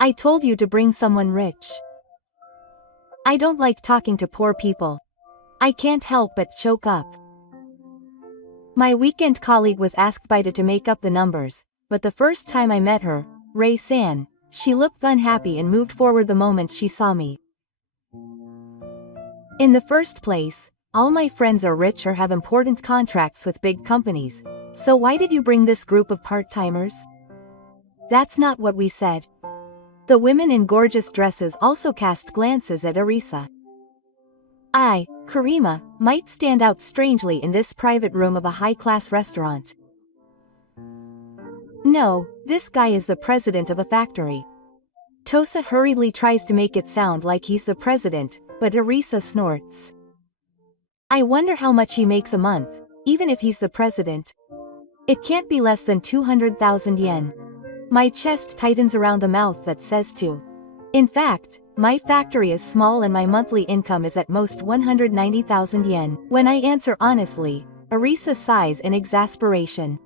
I told you to bring someone rich. I don't like talking to poor people. I can't help but choke up. My weekend colleague was asked by to make up the numbers, but the first time I met her, Ray-san, she looked unhappy and moved forward the moment she saw me. In the first place, all my friends are rich or have important contracts with big companies, so why did you bring this group of part-timers? That's not what we said. The women in gorgeous dresses also cast glances at Arisa. I, Karima, might stand out strangely in this private room of a high-class restaurant. No, this guy is the president of a factory. Tosa hurriedly tries to make it sound like he's the president, but Arisa snorts. I wonder how much he makes a month, even if he's the president. It can't be less than 200,000 yen. My chest tightens around the mouth that says to. In fact, my factory is small and my monthly income is at most 190,000 yen. When I answer honestly, Arisa sighs in exasperation.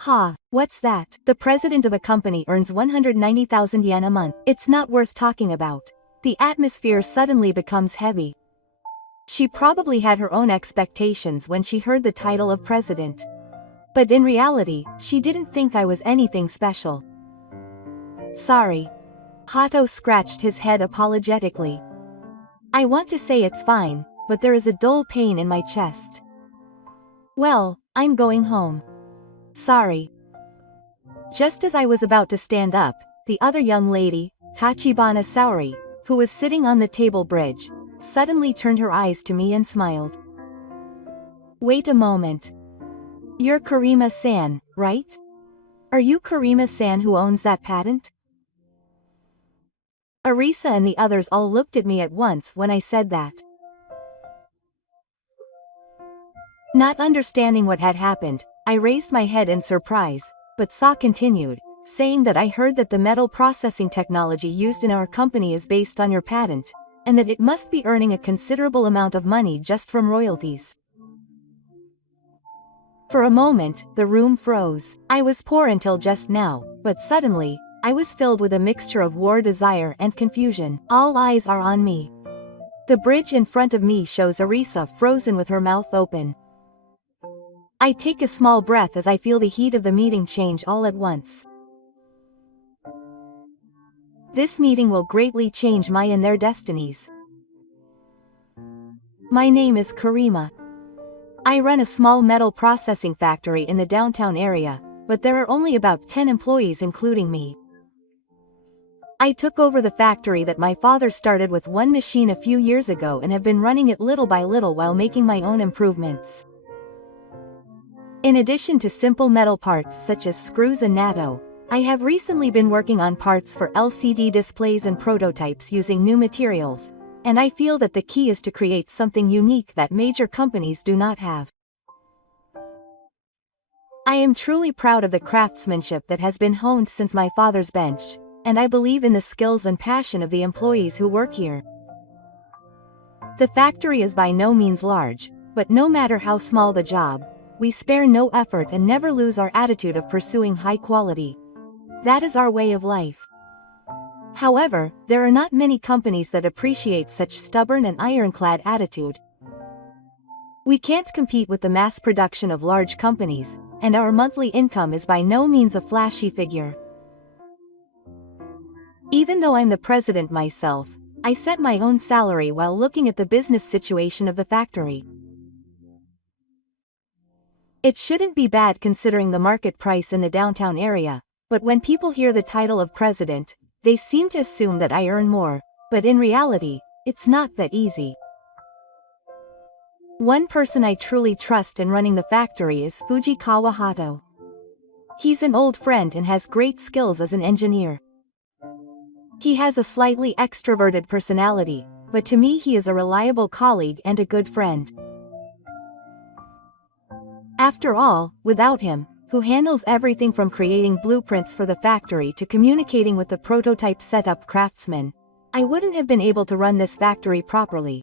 Ha, what's that? The president of a company earns 190,000 yen a month. It's not worth talking about. The atmosphere suddenly becomes heavy. She probably had her own expectations when she heard the title of president. But in reality, she didn't think I was anything special. Sorry. Hato scratched his head apologetically. I want to say it's fine, but there is a dull pain in my chest. Well, I'm going home. Sorry. Just as I was about to stand up, the other young lady, Tachibana Saori, who was sitting on the table bridge, suddenly turned her eyes to me and smiled. Wait a moment. You're Karima-san, right? Are you Karima-san who owns that patent? Arisa and the others all looked at me at once when I said that. Not understanding what had happened, I raised my head in surprise, but Sa continued, saying that I heard that the metal processing technology used in our company is based on your patent, and that it must be earning a considerable amount of money just from royalties. For a moment, the room froze. I was poor until just now, but suddenly, I was filled with a mixture of war desire and confusion. All eyes are on me. The bridge in front of me shows Arisa frozen with her mouth open. I take a small breath as I feel the heat of the meeting change all at once. This meeting will greatly change my and their destinies. My name is Karima. I run a small metal processing factory in the downtown area, but there are only about 10 employees including me. I took over the factory that my father started with one machine a few years ago and have been running it little by little while making my own improvements. In addition to simple metal parts such as screws and natto, I have recently been working on parts for LCD displays and prototypes using new materials, and I feel that the key is to create something unique that major companies do not have. I am truly proud of the craftsmanship that has been honed since my father's bench, and I believe in the skills and passion of the employees who work here. The factory is by no means large, but no matter how small the job, we spare no effort and never lose our attitude of pursuing high quality. That is our way of life. However, there are not many companies that appreciate such stubborn and ironclad attitude. We can't compete with the mass production of large companies, and our monthly income is by no means a flashy figure. Even though I'm the president myself, I set my own salary while looking at the business situation of the factory. It shouldn't be bad considering the market price in the downtown area, but when people hear the title of president, they seem to assume that I earn more, but in reality, it's not that easy. One person I truly trust in running the factory is Fujikawa Hato. He's an old friend and has great skills as an engineer. He has a slightly extroverted personality, but to me he is a reliable colleague and a good friend. After all, without him, who handles everything from creating blueprints for the factory to communicating with the prototype setup craftsmen, I wouldn't have been able to run this factory properly.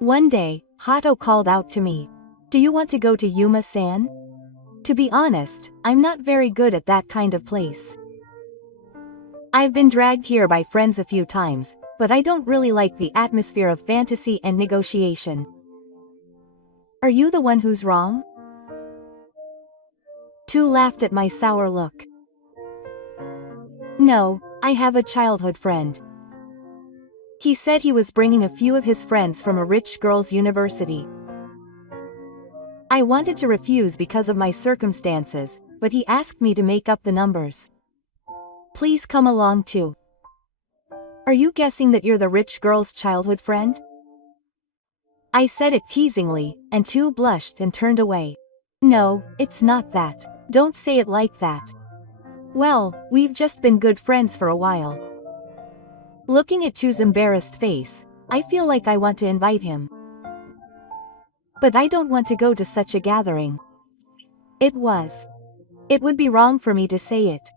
One day, Hato called out to me. Do you want to go to Yuma-san? To be honest, I'm not very good at that kind of place. I've been dragged here by friends a few times, but I don't really like the atmosphere of fantasy and negotiation. Are you the one who's wrong? Tu laughed at my sour look. No, I have a childhood friend. He said he was bringing a few of his friends from a rich girl's university. I wanted to refuse because of my circumstances, but he asked me to make up the numbers. Please come along too. Are you guessing that you're the rich girl's childhood friend? I said it teasingly, and Tu blushed and turned away. No, it's not that. Don't say it like that. Well, we've just been good friends for a while. Looking at Tu's embarrassed face, I feel like I want to invite him. But I don't want to go to such a gathering. It would be wrong for me to say it.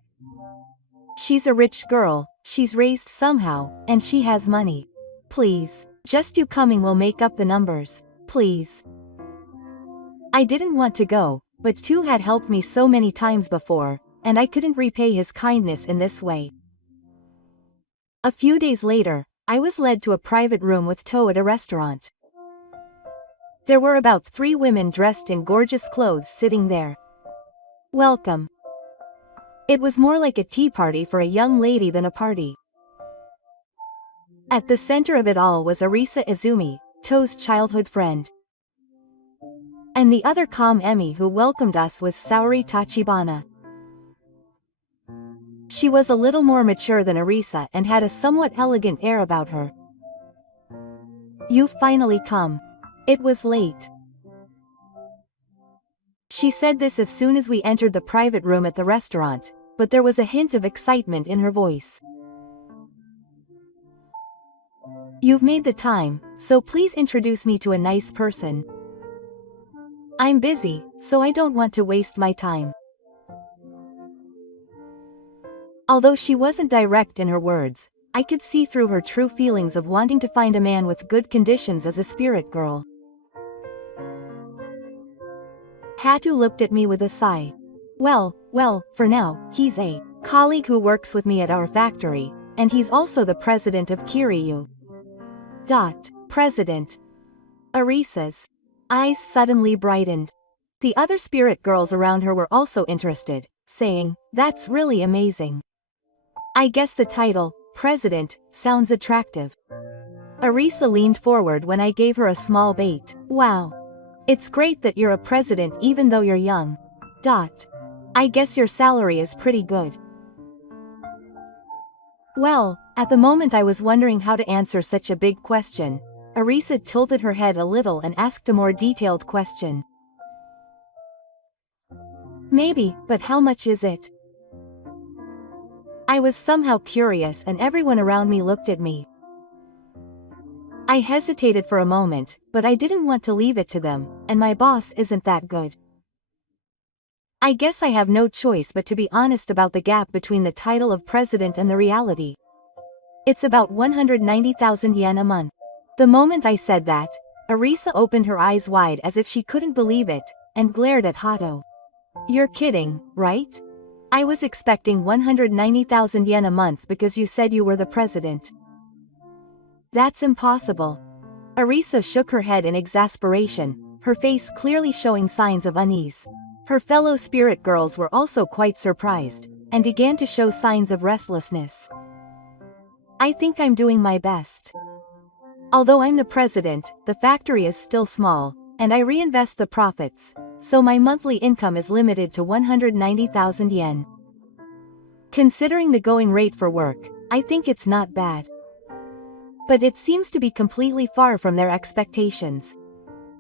She's a rich girl, she's raised somehow, and she has money. Please, just you coming will make up the numbers, please. I didn't want to go, but Tu had helped me so many times before, and I couldn't repay his kindness in this way. A few days later, I was led to a private room with Tu at a restaurant. There were about 3 women dressed in gorgeous clothes sitting there. Welcome. It was more like a tea party for a young lady than a party. At the center of it all was Arisa Izumi, Tu's childhood friend. And the other calm Emmy who welcomed us was Saori Tachibana. She was a little more mature than Arisa and had a somewhat elegant air about her. You've finally come. It was late. She said this as soon as we entered the private room at the restaurant, but there was a hint of excitement in her voice. You've made the time, so please introduce me to a nice person. I'm busy, so I don't want to waste my time. Although she wasn't direct in her words, I could see through her true feelings of wanting to find a man with good conditions as a spirit girl. Hatu looked at me with a sigh. Well, for now, he's a colleague who works with me at our factory, and he's also the president of Kiryu. President. Arisa's eyes suddenly brightened. The other spirit girls around her were also interested, saying, that's really amazing. I guess the title, president, sounds attractive. Arisa leaned forward when I gave her a small bait. Wow. It's great that you're a president even though you're young. I guess your salary is pretty good. Well, at the moment I was wondering how to answer such a big question. Arisa tilted her head a little and asked a more detailed question. Maybe, but how much is it? I was somehow curious and everyone around me looked at me. I hesitated for a moment, but I didn't want to leave it to them, and my boss isn't that good. I guess I have no choice but to be honest about the gap between the title of president and the reality. It's about 190,000 yen a month. The moment I said that, Arisa opened her eyes wide as if she couldn't believe it, and glared at Hato. You're kidding, right? I was expecting 190,000 yen a month because you said you were the president. That's impossible. Arisa shook her head in exasperation, her face clearly showing signs of unease. Her fellow spirit girls were also quite surprised, and began to show signs of restlessness. I think I'm doing my best. Although I'm the president, the factory is still small, and I reinvest the profits, so my monthly income is limited to 190,000 yen. Considering the going rate for work, I think it's not bad. But it seems to be completely far from their expectations.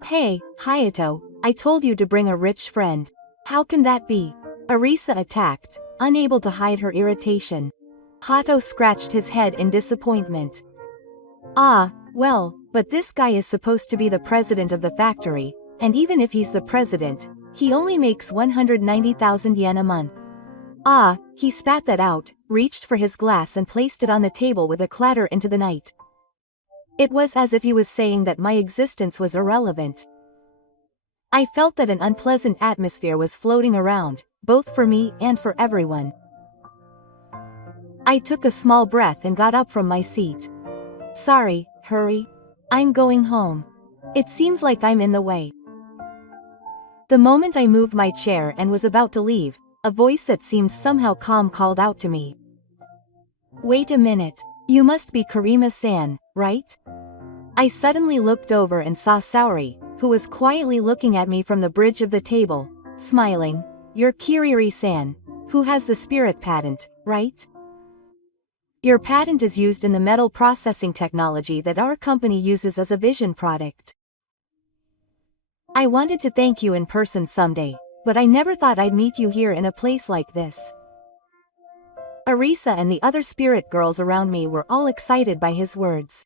Hey, Hayato, I told you to bring a rich friend. How can that be? Arisa attacked, unable to hide her irritation. Hato scratched his head in disappointment. Well, but this guy is supposed to be the president of the factory, and even if he's the president, he only makes 190,000 yen a month. He spat that out, reached for his glass and placed it on the table with a clatter into the night. It was as if he was saying that my existence was irrelevant. I felt that an unpleasant atmosphere was floating around, both for me and for everyone. I took a small breath and got up from my seat. Sorry, hurry. I'm going home. It seems like I'm in the way. The moment I moved my chair and was about to leave, a voice that seemed somehow calm called out to me. Wait a minute. You must be Karima-san, right? I suddenly looked over and saw Saori, who was quietly looking at me from the bridge of the table, smiling. You're Kiriri-san, who has the spirit patent, right? Your patent is used in the metal processing technology that our company uses as a vision product. I wanted to thank you in person someday, but I never thought I'd meet you here in a place like this. Arisa and the other spirit girls around me were all excited by his words.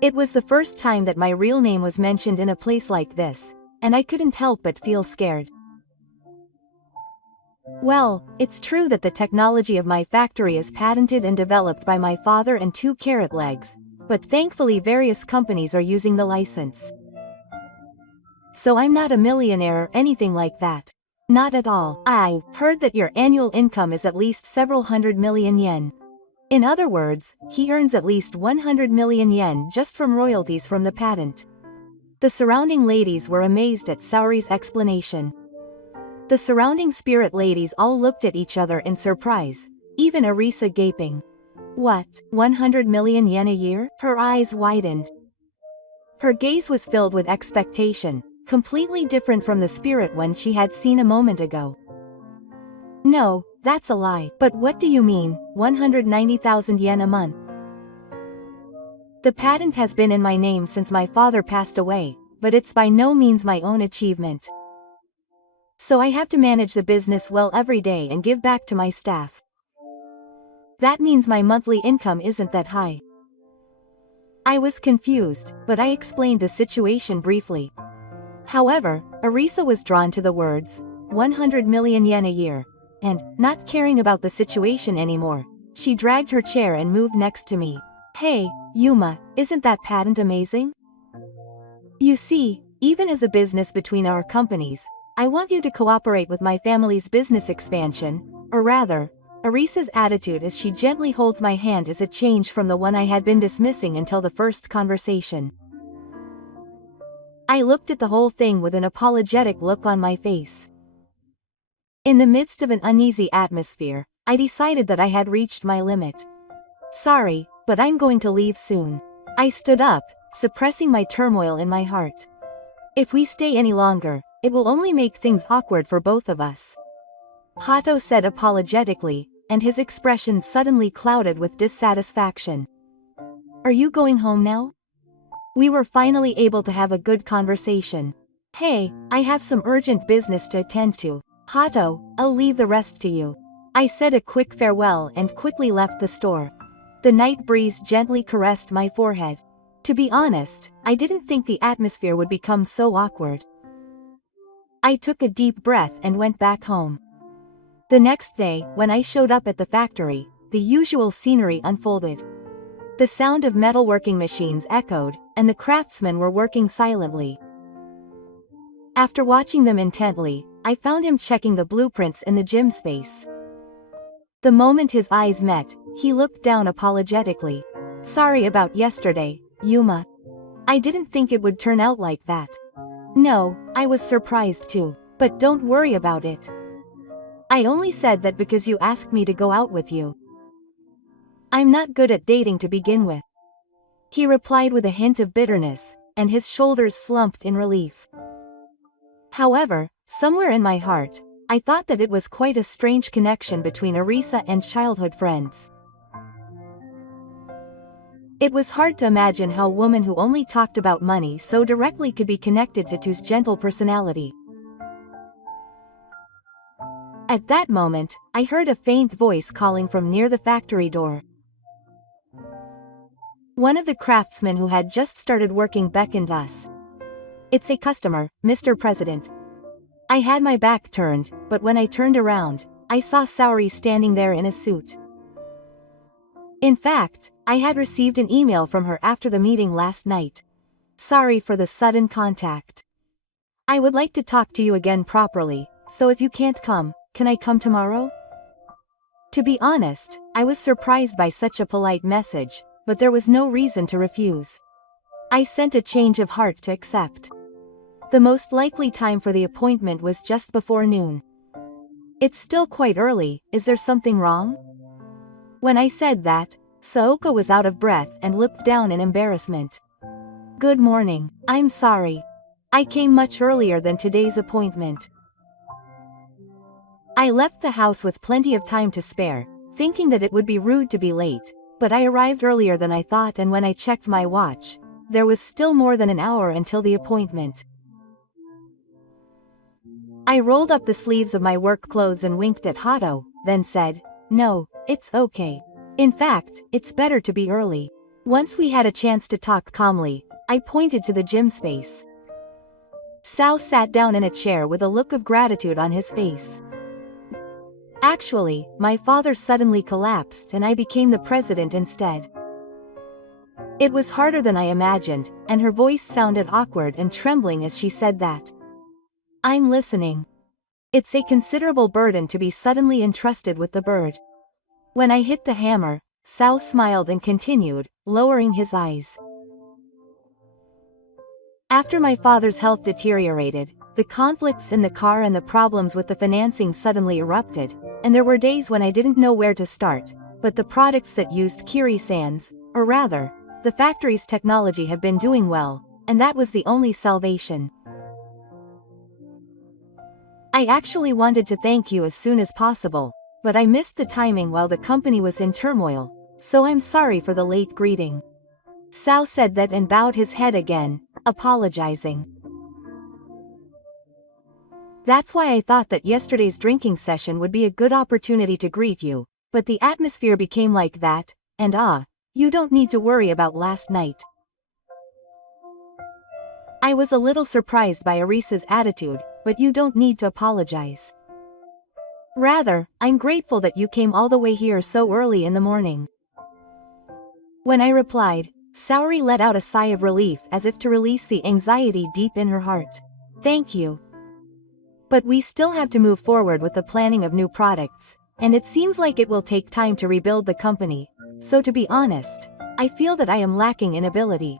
It was the first time that my real name was mentioned in a place like this, and I couldn't help but feel scared. Well, it's true that the technology of my factory is patented and developed by my father and two carrot legs, but thankfully various companies are using the license. So I'm not a millionaire or anything like that. Not at all. I've heard that your annual income is at least several hundred million yen. In other words, he earns at least 100 million yen just from royalties from the patent. The surrounding ladies were amazed at Saori's explanation. The surrounding spirit ladies all looked at each other in surprise, even Arisa gaping. What, 100 million yen a year? Her eyes widened. Her gaze was filled with expectation, completely different from the spirit one she had seen a moment ago. No, that's a lie. But what do you mean, 190,000 yen a month? The patent has been in my name since my father passed away, but it's by no means my own achievement. So I have to manage the business well every day and give back to my staff. That means my monthly income isn't that high. I was confused, but I explained the situation briefly. However, Arisa was drawn to the words, 100 million yen a year, and, not caring about the situation anymore, she dragged her chair and moved next to me. Hey, Yuma, isn't that patent amazing? You see, even as a business between our companies, I want you to cooperate with my family's business expansion, or rather, Arisa's attitude as she gently holds my hand is a change from the one I had been dismissing until the first conversation. I looked at the whole thing with an apologetic look on my face. In the midst of an uneasy atmosphere, I decided that I had reached my limit. Sorry, but I'm going to leave soon. I stood up, suppressing my turmoil in my heart. If we stay any longer, it will only make things awkward for both of us. Hato said apologetically, and his expression suddenly clouded with dissatisfaction. Are you going home now? We were finally able to have a good conversation. Hey, I have some urgent business to attend to. Hato, I'll leave the rest to you. I said a quick farewell and quickly left the store. The night breeze gently caressed my forehead. To be honest, I didn't think the atmosphere would become so awkward. I took a deep breath and went back home. The next day, when I showed up at the factory, the usual scenery unfolded. The sound of metalworking machines echoed, and the craftsmen were working silently. After watching them intently, I found him checking the blueprints in the gym space. The moment his eyes met, he looked down apologetically. Sorry about yesterday, Yuma. I didn't think it would turn out like that. No, I was surprised too, but don't worry about it. I only said that because you asked me to go out with you. I'm not good at dating to begin with. He replied with a hint of bitterness, and his shoulders slumped in relief. However, somewhere in my heart, I thought that it was quite a strange connection between Arisa and childhood friends. It was hard to imagine how a woman who only talked about money so directly could be connected to Tu's gentle personality. At that moment, I heard a faint voice calling from near the factory door. One of the craftsmen who had just started working beckoned us. It's a customer, Mr. President. I had my back turned, but when I turned around, I saw Saori standing there in a suit. In fact, I had received an email from her after the meeting last night. Sorry for the sudden contact. I would like to talk to you again properly, so if you can't come, can I come tomorrow? To be honest, I was surprised by such a polite message, but there was no reason to refuse. I sent a change of heart to accept. The most likely time for the appointment was just before noon. It's still quite early, is there something wrong? When I said that, Saoko was out of breath and looked down in embarrassment. Good morning, I'm sorry. I came much earlier than today's appointment. I left the house with plenty of time to spare, thinking that it would be rude to be late, but I arrived earlier than I thought, and when I checked my watch, there was still more than an hour until the appointment. I rolled up the sleeves of my work clothes and winked at Hato, then said, "No, it's okay. In fact, it's better to be early." Once we had a chance to talk calmly, I pointed to the gym space. Sao sat down in a chair with a look of gratitude on his face. Actually, my father suddenly collapsed and I became the president instead. It was harder than I imagined, and her voice sounded awkward and trembling as she said that. I'm listening. It's a considerable burden to be suddenly entrusted with the bird. When I hit the hammer, Sao smiled and continued, lowering his eyes. After my father's health deteriorated, the conflicts in the car and the problems with the financing suddenly erupted, and there were days when I didn't know where to start, but the products that used Kiri-san's, or rather, the factory's technology have been doing well, and that was the only salvation. I actually wanted to thank you as soon as possible, but I missed the timing while the company was in turmoil, so I'm sorry for the late greeting. Sao said that and bowed his head again, apologizing. That's why I thought that yesterday's drinking session would be a good opportunity to greet you, but the atmosphere became like that, and you don't need to worry about last night. I was a little surprised by Arisa's attitude, but you don't need to apologize. Rather, I'm grateful that you came all the way here so early in the morning. When I replied, Saori let out a sigh of relief as if to release the anxiety deep in her heart. Thank you. But we still have to move forward with the planning of new products, and it seems like it will take time to rebuild the company, so to be honest, I feel that I am lacking in ability.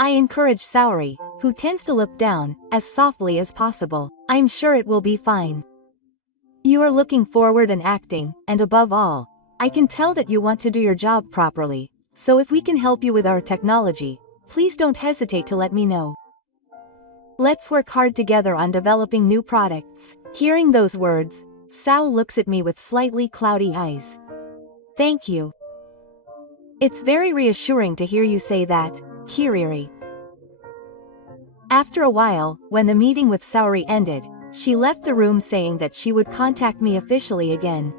I encourage Saori, who tends to look down, as softly as possible. I'm sure it will be fine. You are looking forward and acting, and above all, I can tell that you want to do your job properly, so if we can help you with our technology, please don't hesitate to let me know. Let's work hard together on developing new products. Hearing those words, Sao looks at me with slightly cloudy eyes. Thank you. It's very reassuring to hear you say that, Kiriri. After a while, when the meeting with Saori ended, she left the room saying that she would contact me officially again.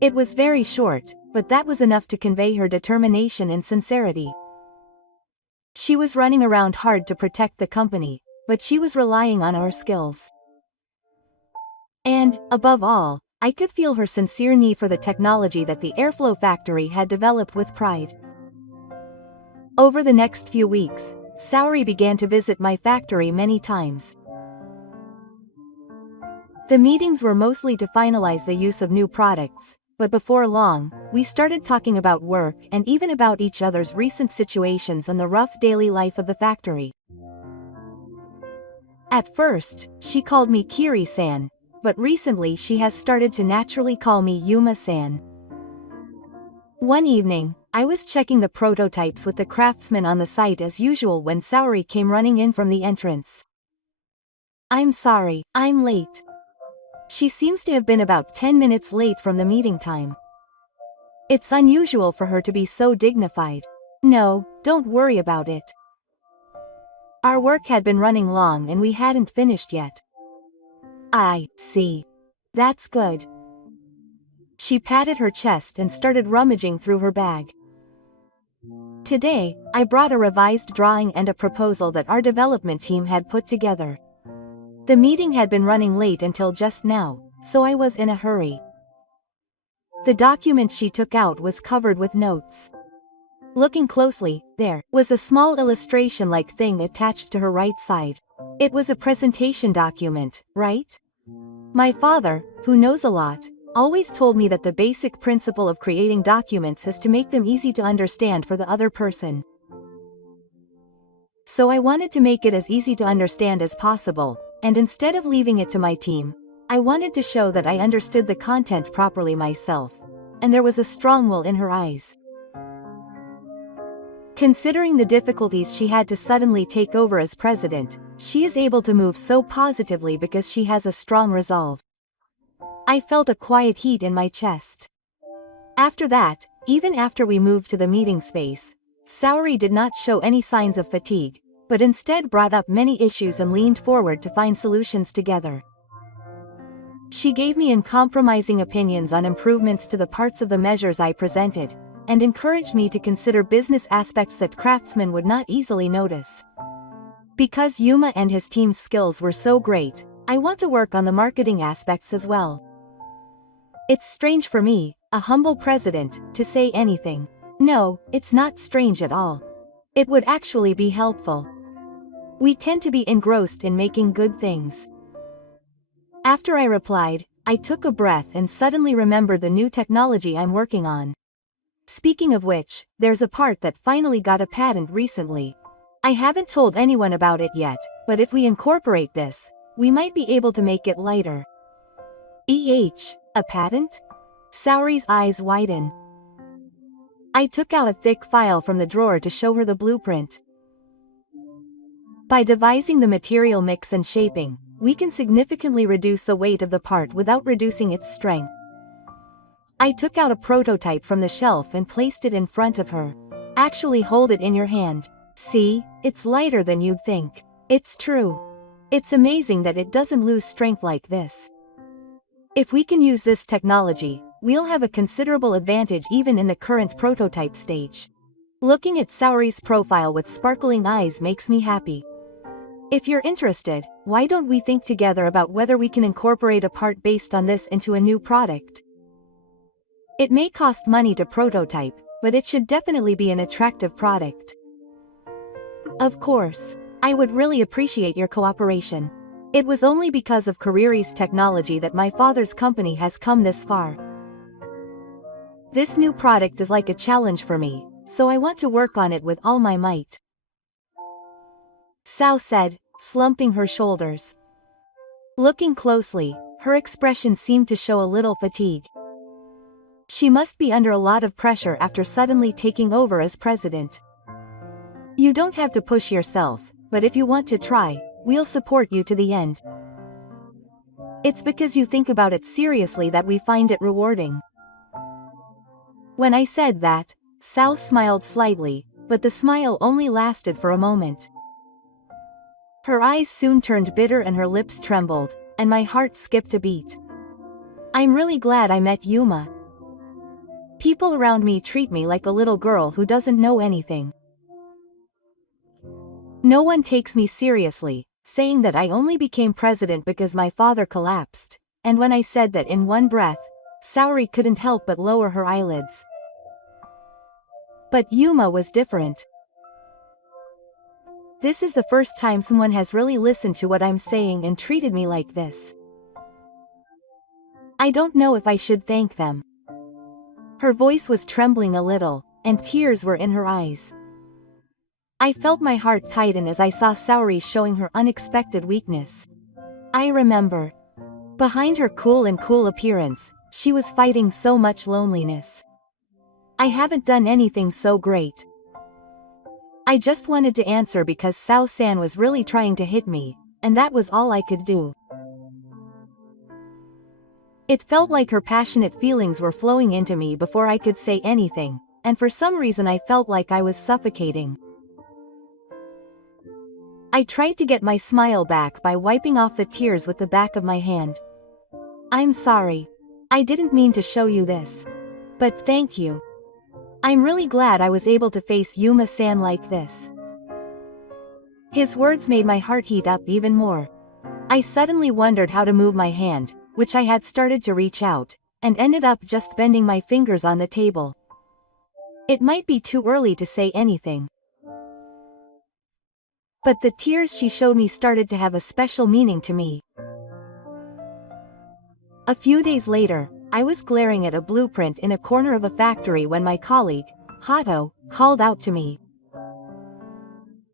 It was very short, but that was enough to convey her determination and sincerity. She was running around hard to protect the company, but she was relying on our skills. And, above all, I could feel her sincere need for the technology that the Airflow factory had developed with pride. Over the next few weeks, Saori began to visit my factory many times. The meetings were mostly to finalize the use of new products, but before long, we started talking about work and even about each other's recent situations and the rough daily life of the factory. At first, she called me Kiri-san, but recently she has started to naturally call me Yuma-san. One evening, I was checking the prototypes with the craftsman on the site as usual when Saori came running in from the entrance. I'm sorry, I'm late. She seems to have been about 10 minutes late from the meeting time. It's unusual for her to be so dignified. No, don't worry about it. Our work had been running long and we hadn't finished yet. I see. That's good. She patted her chest and started rummaging through her bag. Today, I brought a revised drawing and a proposal that our development team had put together. The meeting had been running late until just now, so I was in a hurry. The document she took out was covered with notes. Looking closely, there was a small illustration-like thing attached to her right side. It was a presentation document, right? My father, who knows a lot, always told me that the basic principle of creating documents is to make them easy to understand for the other person. So I wanted to make it as easy to understand as possible, and instead of leaving it to my team, I wanted to show that I understood the content properly myself. And there was a strong will in her eyes. Considering the difficulties she had to suddenly take over as president, she is able to move so positively because she has a strong resolve. I felt a quiet heat in my chest. After that, even after we moved to the meeting space, Saori did not show any signs of fatigue, but instead brought up many issues and leaned forward to find solutions together. She gave me uncompromising opinions on improvements to the parts of the measures I presented, and encouraged me to consider business aspects that craftsmen would not easily notice. Because Yuma and his team's skills were so great, I want to work on the marketing aspects as well. It's strange for me, a humble president, to say anything. No, it's not strange at all. It would actually be helpful. We tend to be engrossed in making good things. After I replied, I took a breath and suddenly remembered the new technology I'm working on. Speaking of which, there's a part that finally got a patent recently. I haven't told anyone about it yet, but if we incorporate this, we might be able to make it lighter. A patent? Saori's eyes widen. I took out a thick file from the drawer to show her the blueprint. By devising the material mix and shaping, we can significantly reduce the weight of the part without reducing its strength. I took out a prototype from the shelf and placed it in front of her. Actually, hold it in your hand. See, it's lighter than you'd think. It's true. It's amazing that it doesn't lose strength like this. If we can use this technology, we'll have a considerable advantage even in the current prototype stage. Looking at Saori's profile with sparkling eyes makes me happy. If you're interested, why don't we think together about whether we can incorporate a part based on this into a new product? It may cost money to prototype, but it should definitely be an attractive product. Of course, I would really appreciate your cooperation. It was only because of Kariri's technology that my father's company has come this far. This new product is like a challenge for me, so I want to work on it with all my might. Sao said, slumping her shoulders. Looking closely, her expression seemed to show a little fatigue. She must be under a lot of pressure after suddenly taking over as president. You don't have to push yourself, but if you want to try, we'll support you to the end. It's because you think about it seriously that we find it rewarding. When I said that, Sao smiled slightly, but the smile only lasted for a moment. Her eyes soon turned bitter and her lips trembled, and my heart skipped a beat. I'm really glad I met Yuma. People around me treat me like a little girl who doesn't know anything. No one takes me seriously, saying that I only became president because my father collapsed, and when I said that in one breath, Saori couldn't help but lower her eyelids. But Yuma was different. This is the first time someone has really listened to what I'm saying and treated me like this. I don't know if I should thank them. Her voice was trembling a little, and tears were in her eyes. I felt my heart tighten as I saw Saori showing her unexpected weakness. I remember. Behind her cool appearance, she was fighting so much loneliness. I haven't done anything so great. I just wanted to answer because Sao-san was really trying to hit me, and that was all I could do. It felt like her passionate feelings were flowing into me before I could say anything, and for some reason I felt like I was suffocating. I tried to get my smile back by wiping off the tears with the back of my hand. I'm sorry. I didn't mean to show you this. But thank you. I'm really glad I was able to face Yuma-san like this. His words made my heart heat up even more. I suddenly wondered how to move my hand, which I had started to reach out, and ended up just bending my fingers on the table. It might be too early to say anything. But the tears she showed me started to have a special meaning to me. A few days later, I was glaring at a blueprint in a corner of a factory when my colleague, Hato, called out to me.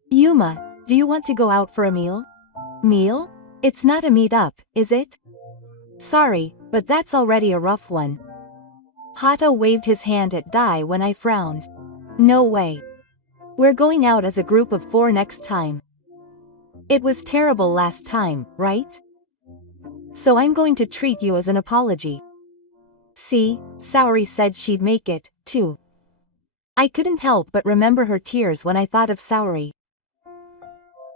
Yuma, do you want to go out for a meal? Meal? It's not a meet-up, is it? Sorry, but that's already a rough one. Hato waved his hand at Dai when I frowned. No way. We're going out as a group of 4 next time. It was terrible last time, right? So I'm going to treat you as an apology. See, Saori said she'd make it, too. I couldn't help but remember her tears when I thought of Saori.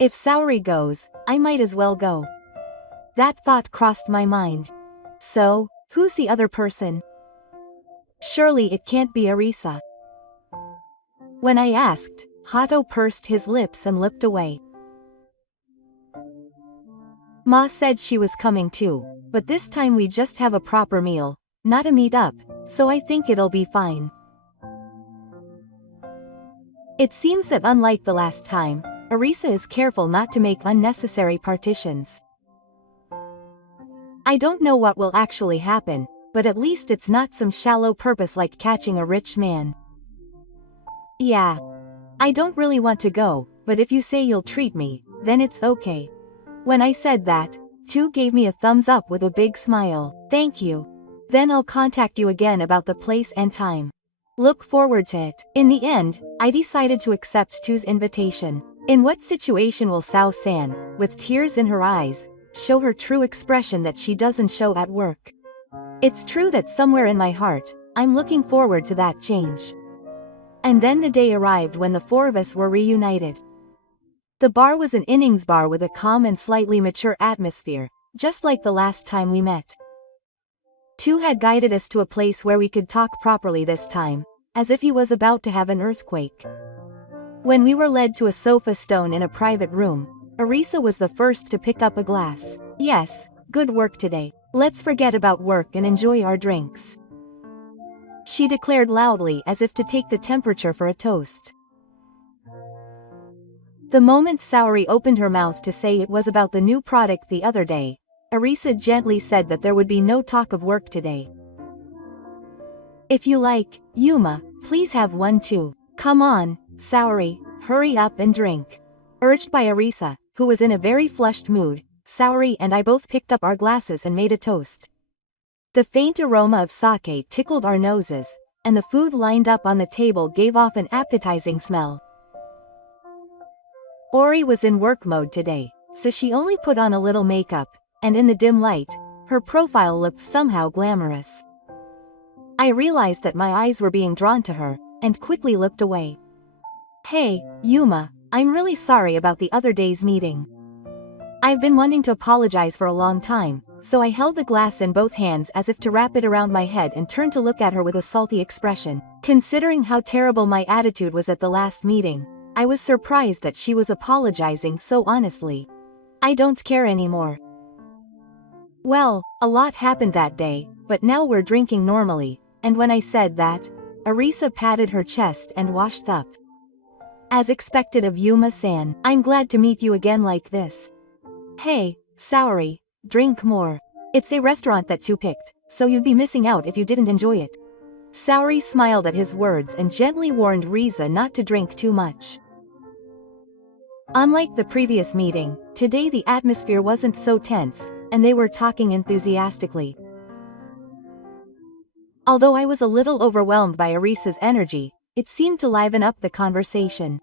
If Saori goes, I might as well go. That thought crossed my mind. So, who's the other person? Surely it can't be Arisa. When I asked, Hato pursed his lips and looked away. Ma said she was coming too, but this time we just have a proper meal, not a meet-up, so I think it'll be fine. It seems that unlike the last time, Arisa is careful not to make unnecessary partitions. I don't know what will actually happen, but at least it's not some shallow purpose like catching a rich man. Yeah. I don't really want to go, but if you say you'll treat me, then it's okay. When I said that, Tu gave me a thumbs up with a big smile. Thank you. Then I'll contact you again about the place and time. Look forward to it. In the end, I decided to accept Tu's invitation. In what situation will Sao-san, with tears in her eyes, show her true expression that she doesn't show at work? It's true that somewhere in my heart, I'm looking forward to that change. And then the day arrived when the 4 of us were reunited. The bar was an innings bar with a calm and slightly mature atmosphere, just like the last time we met. Tu had guided us to a place where we could talk properly this time, as if he was about to have an earthquake. When we were led to a sofa stone in a private room, Arisa was the first to pick up a glass. Yes, good work today. Let's forget about work and enjoy our drinks. She declared loudly as if to take the temperature for a toast. The moment Saori opened her mouth to say it was about the new product the other day, Arisa gently said that there would be no talk of work today. If you like, Yuma, please have one too. Come on, Saori, hurry up and drink. Urged by Arisa, who was in a very flushed mood, Saori and I both picked up our glasses and made a toast. The faint aroma of sake tickled our noses, and the food lined up on the table gave off an appetizing smell. Ori was in work mode today, so she only put on a little makeup, and in the dim light, her profile looked somehow glamorous. I realized that my eyes were being drawn to her, and quickly looked away. Hey, Yuma, I'm really sorry about the other day's meeting. I've been wanting to apologize for a long time, so I held the glass in both hands as if to wrap it around my head and turned to look at her with a salty expression. Considering how terrible my attitude was at the last meeting, I was surprised that she was apologizing so honestly. I don't care anymore. Well, a lot happened that day, but now we're drinking normally, and when I said that, Arisa patted her chest and washed up. As expected of Yuma-san, I'm glad to meet you again like this. Hey, Saori, drink more. It's a restaurant that Tu picked, so you'd be missing out if you didn't enjoy it. Saori smiled at his words and gently warned Riza not to drink too much. Unlike the previous meeting, today the atmosphere wasn't so tense, and they were talking enthusiastically. Although I was a little overwhelmed by Arisa's energy, it seemed to liven up the conversation.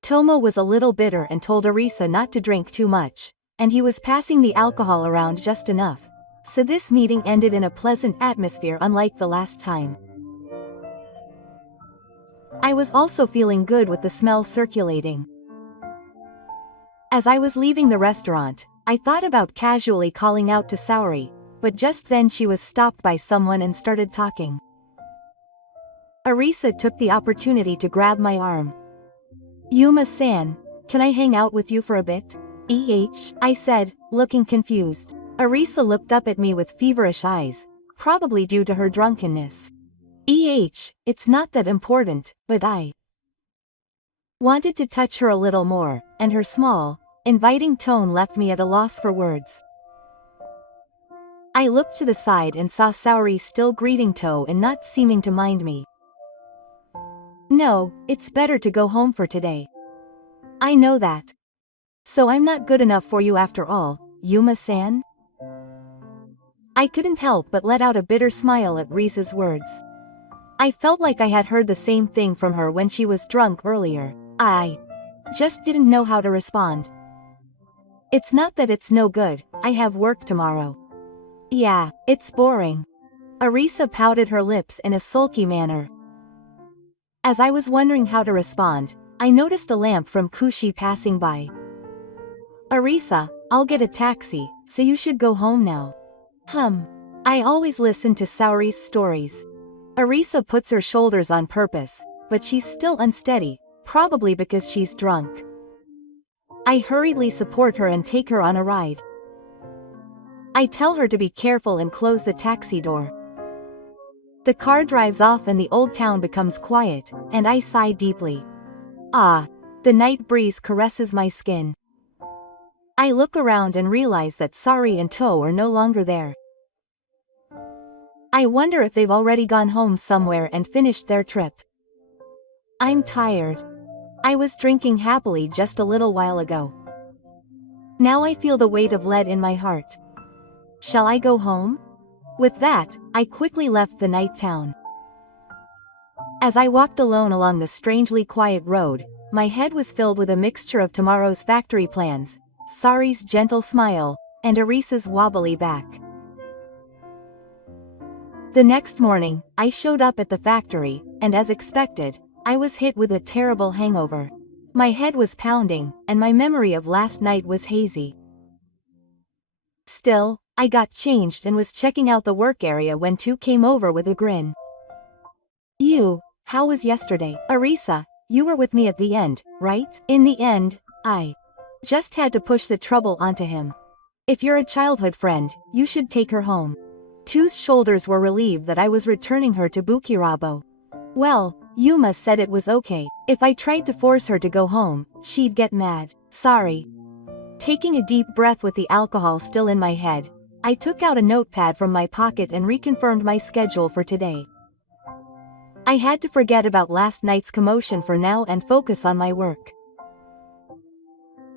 Tomo was a little bitter and told Arisa not to drink too much, and he was passing the alcohol around just enough, so this meeting ended in a pleasant atmosphere unlike the last time. I was also feeling good with the smell circulating. As I was leaving the restaurant, I thought about casually calling out to Saori, but just then she was stopped by someone and started talking. Arisa took the opportunity to grab my arm. Yuma-san, can I hang out with you for a bit? I said, looking confused. Arisa looked up at me with feverish eyes, probably due to her drunkenness. It's not that important, but I wanted to touch her a little more, and her small, inviting tone left me at a loss for words. I looked to the side and saw Saori still greeting To and not seeming to mind me. No, it's better to go home for today. I know that. So I'm not good enough for you after all, Yuma-san? I couldn't help but let out a bitter smile at Risa's words. I felt like I had heard the same thing from her when she was drunk earlier. I just didn't know how to respond. It's not that it's no good, I have work tomorrow. Yeah, it's boring. Arisa pouted her lips in a sulky manner. As I was wondering how to respond, I noticed a lamp from Kushi passing by. Arisa, I'll get a taxi, so you should go home now. I always listen to Saori's stories. Arisa puts her shoulders on purpose, but she's still unsteady, probably because she's drunk. I hurriedly support her and take her on a ride. I tell her to be careful and close the taxi door. The car drives off and the old town becomes quiet, and I sigh deeply. Ah, the night breeze caresses my skin. I look around and realize that Saori and To are no longer there. I wonder if they've already gone home somewhere and finished their trip. I'm tired. I was drinking happily just a little while ago. Now I feel the weight of lead in my heart. Shall I go home? With that, I quickly left the night town. As I walked alone along the strangely quiet road, my head was filled with a mixture of tomorrow's factory plans, Saori's gentle smile, and Arisa's wobbly back. The next morning, I showed up at the factory, and as expected, I was hit with a terrible hangover. My head was pounding, and my memory of last night was hazy. Still, I got changed and was checking out the work area when To came over with a grin. How was yesterday? Arisa, you were with me at the end, right? In the end, I just had to push the trouble onto him. If you're a childhood friend, you should take her home. To's shoulders were relieved that I was returning her to Bukirabo. Well, Yuma said it was okay. If I tried to force her to go home, she'd get mad. Sorry. Taking a deep breath with the alcohol still in my head, I took out a notepad from my pocket and reconfirmed my schedule for today. I had to forget about last night's commotion for now and focus on my work.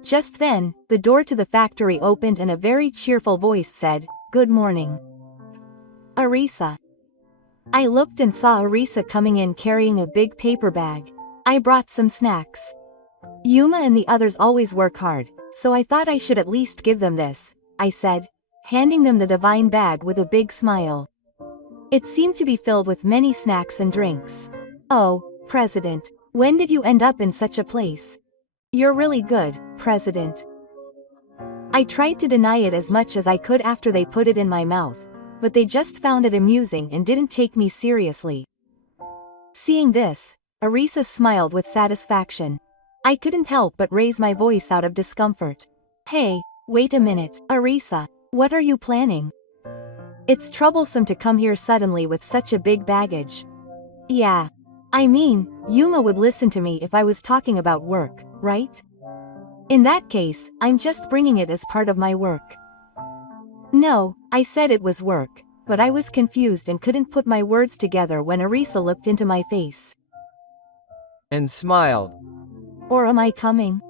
Just then, the door to the factory opened and a very cheerful voice said, "Good morning. Arisa." I looked and saw Arisa coming in carrying a big paper bag. I brought some snacks. Yuma and the others always work hard, so I thought I should at least give them this, I said, handing them the divine bag with a big smile. It seemed to be filled with many snacks and drinks. Oh, President, when did you end up in such a place? You're really good, President. I tried to deny it as much as I could after they put it in my mouth, but they just found it amusing and didn't take me seriously. Seeing this, Arisa smiled with satisfaction. I couldn't help but raise my voice out of discomfort. Hey, wait a minute, Arisa, what are you planning? It's troublesome to come here suddenly with such a big baggage. Yeah. I mean, Yuma would listen to me if I was talking about work, right? In that case, I'm just bringing it as part of my work. No, I said it was work, but I was confused and couldn't put my words together when Arisa looked into my face. And smiled. Or am I coming?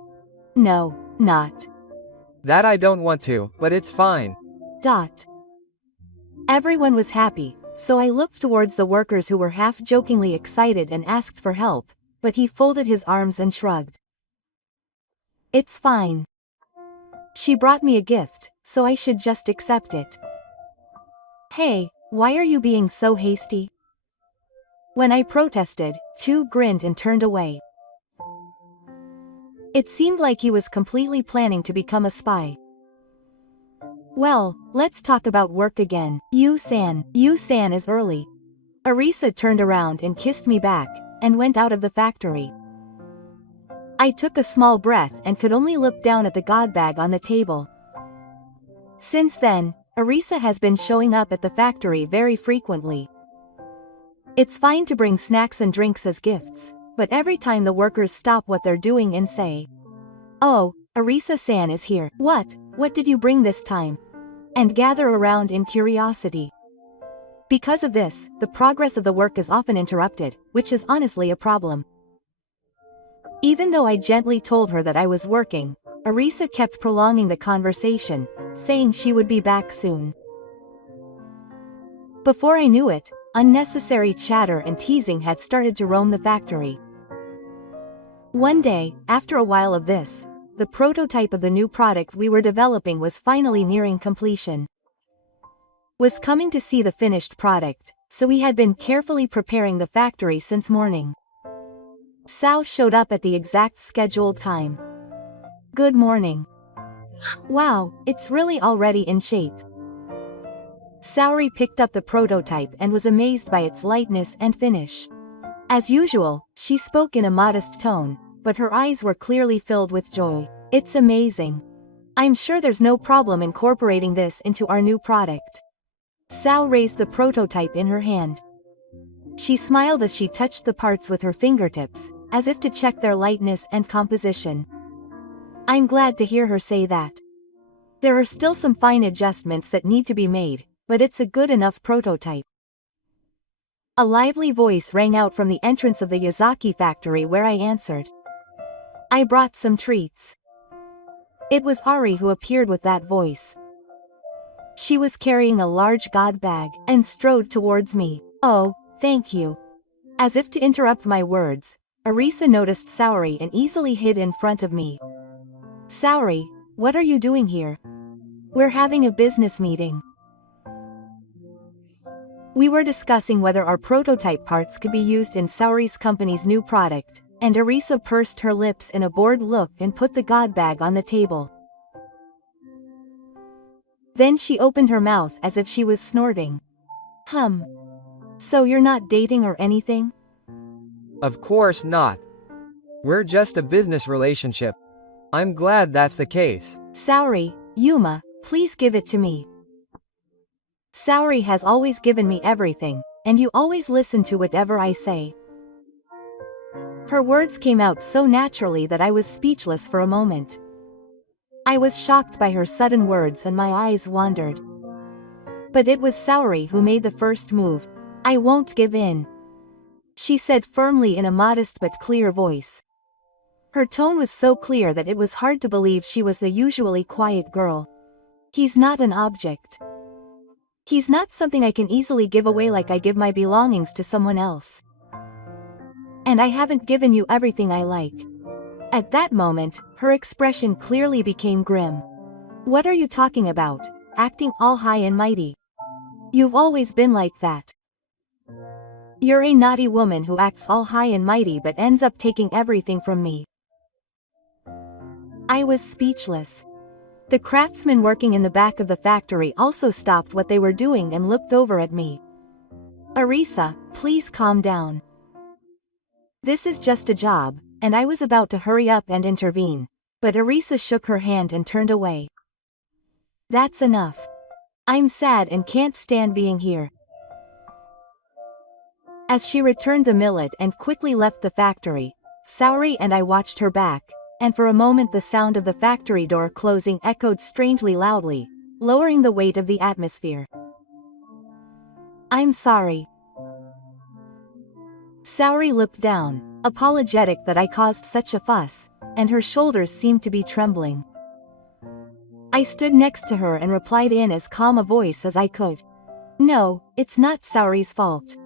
No, not. That I don't want to, but it's fine. Everyone was happy, so I looked towards the workers who were half-jokingly excited and asked for help, but he folded his arms and shrugged. It's fine. She brought me a gift, so I should just accept it. Hey, why are you being so hasty? When I protested, To grinned and turned away. It seemed like he was completely planning to become a spy. Well, let's talk about work again. You-san is early. Arisa turned around and kissed me back, and went out of the factory. I took a small breath and could only look down at the god bag on the table. Since then, Arisa has been showing up at the factory very frequently. It's fine to bring snacks and drinks as gifts, but every time the workers stop what they're doing and say, "Oh, Arisa-san is here. What did you bring this time?" and gather around in curiosity. Because of this, the progress of the work is often interrupted, which is honestly a problem. Even though I gently told her that I was working, Arisa kept prolonging the conversation, saying she would be back soon. Before I knew it, unnecessary chatter and teasing had started to roam the factory. One day, after a while of this, the prototype of the new product we were developing was finally nearing completion. Was coming to see the finished product, so we had been carefully preparing the factory since morning. Sao showed up at the exact scheduled time. Good morning. Wow, it's really already in shape. Saori picked up the prototype and was amazed by its lightness and finish. As usual, she spoke in a modest tone, but her eyes were clearly filled with joy. It's amazing. I'm sure there's no problem incorporating this into our new product. Sao raised the prototype in her hand. She smiled as she touched the parts with her fingertips, as if to check their lightness and composition. I'm glad to hear her say that. There are still some fine adjustments that need to be made, but it's a good enough prototype. A lively voice rang out from the entrance of the Yazaki factory where I answered. I brought some treats. It was Ari who appeared with that voice. She was carrying a large god bag and strode towards me. Oh, thank you. As if to interrupt my words, Arisa noticed Saori and easily hid in front of me. Saori, what are you doing here? We're having a business meeting. We were discussing whether our prototype parts could be used in Saori's company's new product, and Arisa pursed her lips in a bored look and put the god bag on the table. Then she opened her mouth as if she was snorting. So you're not dating or anything? Of course not. We're just a business relationship. I'm glad that's the case. Saori, Yuma, please give it to me. Saori has always given me everything, and you always listen to whatever I say. Her words came out so naturally that I was speechless for a moment. I was shocked by her sudden words and my eyes wandered. But it was Saori who made the first move. I won't give in, she said firmly in a modest but clear voice. Her tone was so clear that it was hard to believe she was the usually quiet girl. He's not an object. He's not something I can easily give away like I give my belongings to someone else. And I haven't given you everything I like. At that moment, her expression clearly became grim. What are you talking about, acting all high and mighty? You've always been like that. You're a naughty woman who acts all high and mighty but ends up taking everything from me. I was speechless. The craftsmen working in the back of the factory also stopped what they were doing and looked over at me. Arisa, please calm down. This is just a job, and I was about to hurry up and intervene, but Arisa shook her hand and turned away. That's enough. I'm sad and can't stand being here. As she returned the millet and quickly left the factory, Saori and I watched her back, and for a moment the sound of the factory door closing echoed strangely loudly, lowering the weight of the atmosphere. I'm sorry. Saori looked down, apologetic that I caused such a fuss, and her shoulders seemed to be trembling. I stood next to her and replied in as calm a voice as I could. No, it's not Saori's fault.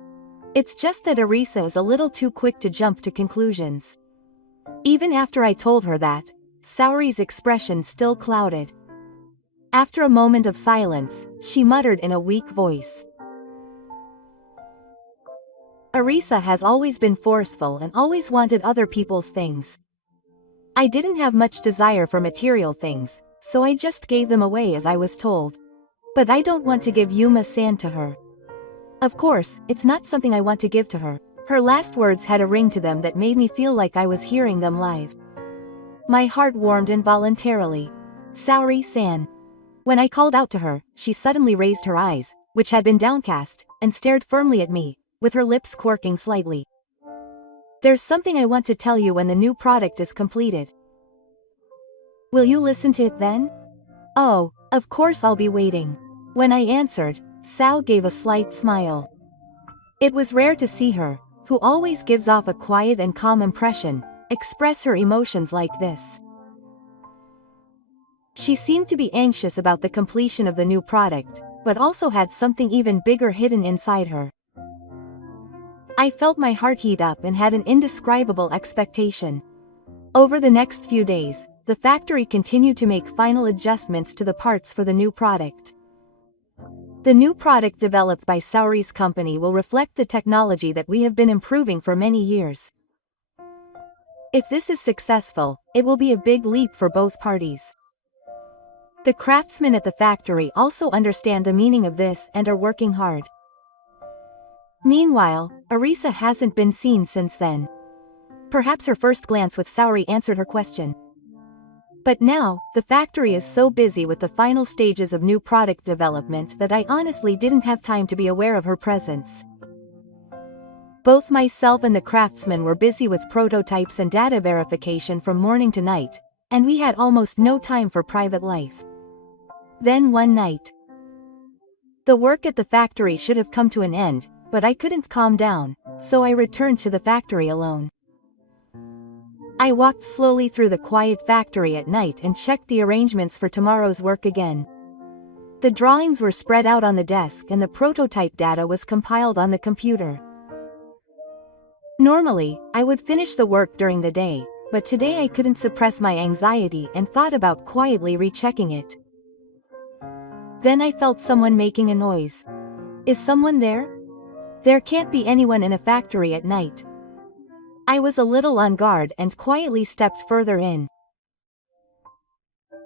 It's just that Arisa is a little too quick to jump to conclusions. Even after I told her that, Saori's expression still clouded. After a moment of silence, she muttered in a weak voice. Arisa has always been forceful and always wanted other people's things. I didn't have much desire for material things, so I just gave them away as I was told. But I don't want to give Yuma-san to her. Of course, it's not something I want to give to her. Her last words had a ring to them that made me feel like I was hearing them live. My heart warmed involuntarily. Saori-san. When I called out to her, she suddenly raised her eyes, which had been downcast, and stared firmly at me, with her lips quirking slightly. There's something I want to tell you when the new product is completed. Will you listen to it then? Oh, Of course I'll be waiting. When I answered, Sao gave a slight smile. It was rare to see her, who always gives off a quiet and calm impression, express her emotions like this. She seemed to be anxious about the completion of the new product, but also had something even bigger hidden inside her. I felt my heart heat up and had an indescribable expectation. Over the next few days, the factory continued to make final adjustments to the parts for the new product. The new product developed by Saori's company will reflect the technology that we have been improving for many years. If this is successful, it will be a big leap for both parties. The craftsmen at the factory also understand the meaning of this and are working hard. Meanwhile, Arisa hasn't been seen since then. Perhaps her first glance with Saori answered her question. But now, the factory is so busy with the final stages of new product development that I honestly didn't have time to be aware of her presence. Both myself and the craftsmen were busy with prototypes and data verification from morning to night, and we had almost no time for private life. Then one night, the work at the factory should have come to an end, but I couldn't calm down, so I returned to the factory alone. I walked slowly through the quiet factory at night and checked the arrangements for tomorrow's work again. The drawings were spread out on the desk and the prototype data was compiled on the computer. Normally, I would finish the work during the day, but today I couldn't suppress my anxiety and thought about quietly rechecking it. Then I felt someone making a noise. Is someone there? There can't be anyone in a factory at night. I was a little on guard and quietly stepped further in.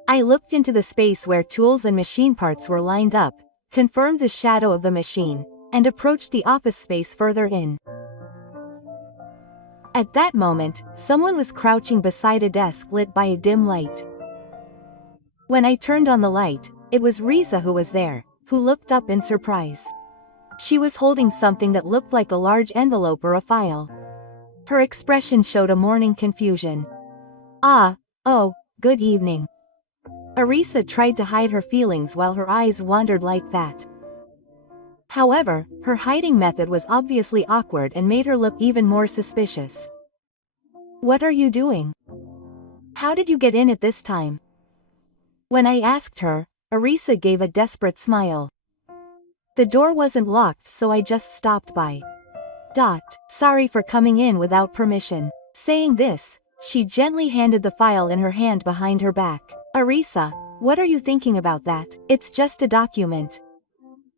I looked into the space where tools and machine parts were lined up, confirmed the shadow of the machine, and approached the office space further in. At that moment, someone was crouching beside a desk lit by a dim light. When I turned on the light, it was Risa who was there, who looked up in surprise. She was holding something that looked like a large envelope or a file. Her expression showed a morning confusion. Oh, good evening. Arisa tried to hide her feelings while her eyes wandered like that. However, her hiding method was obviously awkward and made her look even more suspicious. What are you doing? How did you get in at this time? When I asked her, Arisa gave a desperate smile. The door wasn't locked, so I just stopped by. Sorry for coming in without permission. Saying this, she gently handed the file in her hand behind her back. Arisa, what are you thinking about that? It's just a document.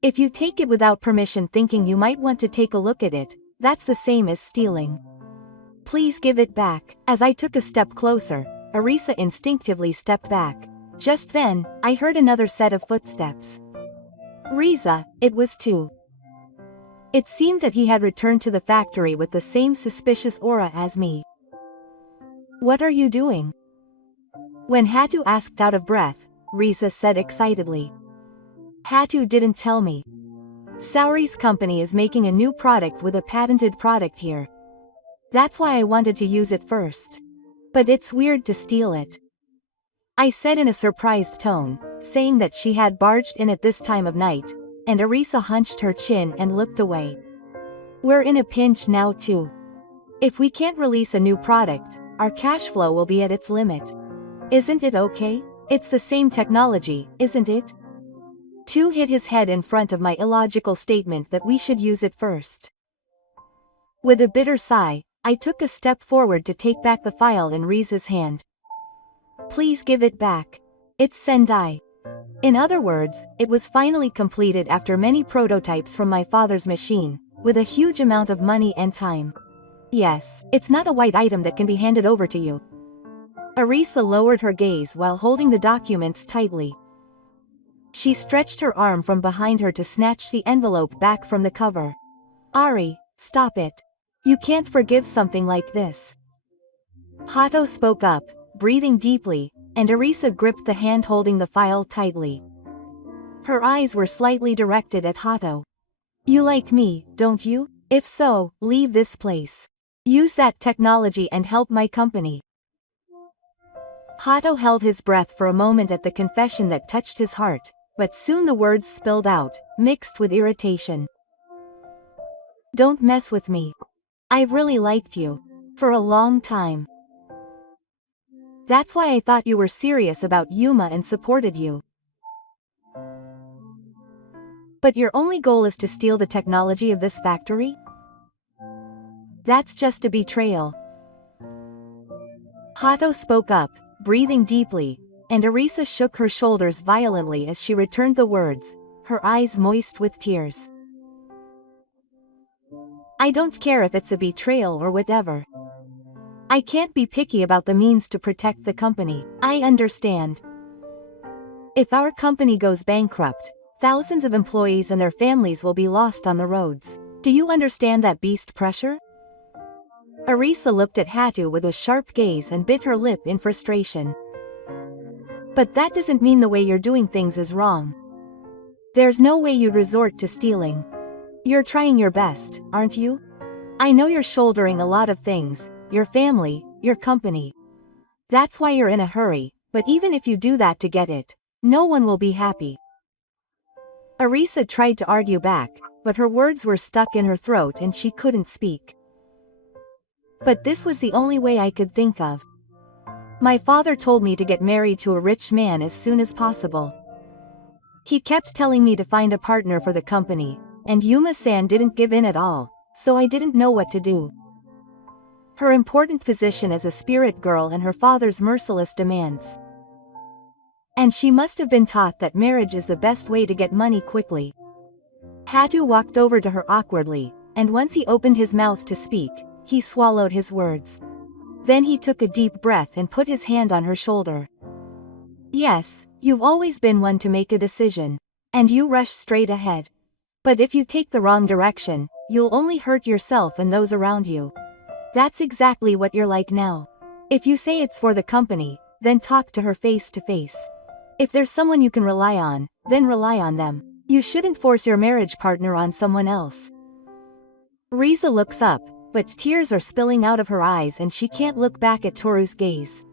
If you take it without permission thinking you might want to take a look at it, that's the same as stealing. Please give it back. As I took a step closer, Arisa instinctively stepped back. Just then, I heard another set of footsteps. Riza, it was too. It seemed that he had returned to the factory with the same suspicious aura as me. What are you doing? When Hatu asked out of breath, Riza said excitedly. Hatu didn't tell me. Saori's company is making a new product with a patented product here. That's why I wanted to use it first. But it's weird to steal it. I said in a surprised tone, saying that she had barged in at this time of night, and Arisa hunched her chin and looked away. We're in a pinch now too. If we can't release a new product, our cash flow will be at its limit. Isn't it okay? It's the same technology, isn't it? Tu hit his head in front of my illogical statement that we should use it first. With a bitter sigh, I took a step forward to take back the file in Riza's hand. Please give it back. It's Sendai. In other words, it was finally completed after many prototypes from my father's machine, with a huge amount of money and time. Yes, it's not a white item that can be handed over to you. Arisa lowered her gaze while holding the documents tightly. She stretched her arm from behind her to snatch the envelope back from the cover. Ari, stop it. You can't forgive something like this. Hato spoke up, breathing deeply, and Arisa gripped the hand holding the file tightly. Her eyes were slightly directed at Hato. You like me, don't you? If so, leave this place. Use that technology and help my company. Hato held his breath for a moment at the confession that touched his heart, but soon the words spilled out, mixed with irritation. Don't mess with me. I've really liked you. For a long time. That's why I thought you were serious about Yuma and supported you. But your only goal is to steal the technology of this factory? That's just a betrayal. Hato spoke up, breathing deeply, and Arisa shook her shoulders violently as she returned the words, her eyes moist with tears. I don't care if it's a betrayal or whatever. I can't be picky about the means to protect the company. I understand. If our company goes bankrupt, thousands of employees and their families will be lost on the roads. Do you understand that beast pressure? Arisa looked at Hatu with a sharp gaze and bit her lip in frustration. But that doesn't mean the way you're doing things is wrong. There's no way you'd resort to stealing. You're trying your best, aren't you? I know you're shouldering a lot of things, your family, your company. That's why you're in a hurry, but even if you do that to get it, no one will be happy. Arisa tried to argue back, but her words were stuck in her throat and she couldn't speak. But this was the only way I could think of. My father told me to get married to a rich man as soon as possible. He kept telling me to find a partner for the company, and Yuma-san didn't give in at all, so I didn't know what to do. Her important position as a spirit girl and her father's merciless demands. And she must have been taught that marriage is the best way to get money quickly. Hatu walked over to her awkwardly, and once he opened his mouth to speak, he swallowed his words. Then he took a deep breath and put his hand on her shoulder. Yes, you've always been one to make a decision. And you rush straight ahead. But if you take the wrong direction, you'll only hurt yourself and those around you. That's exactly what you're like now. If you say it's for the company, then talk to her face to face. If there's someone you can rely on, then rely on them. You shouldn't force your marriage partner on someone else. Riza looks up, but tears are spilling out of her eyes and she can't look back at Toru's gaze.